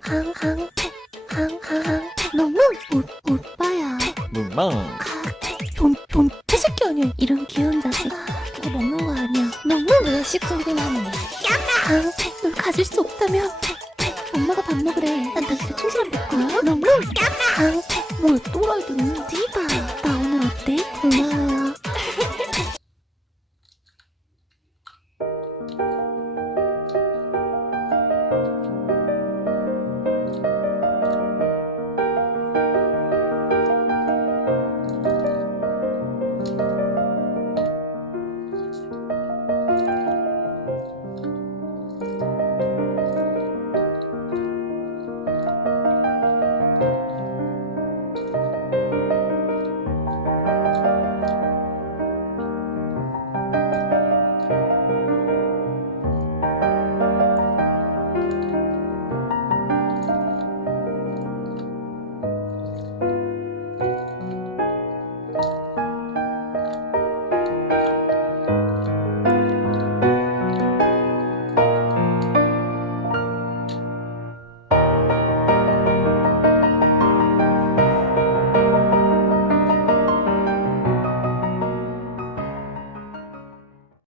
항항 너무 오빠야. 뭉멍. 돈 태새끼 아니야. 이런 귀여운 자식. 그거 먹는 거 아니야. 너무 왜 시큰둥하니. 널 가질 수 없다면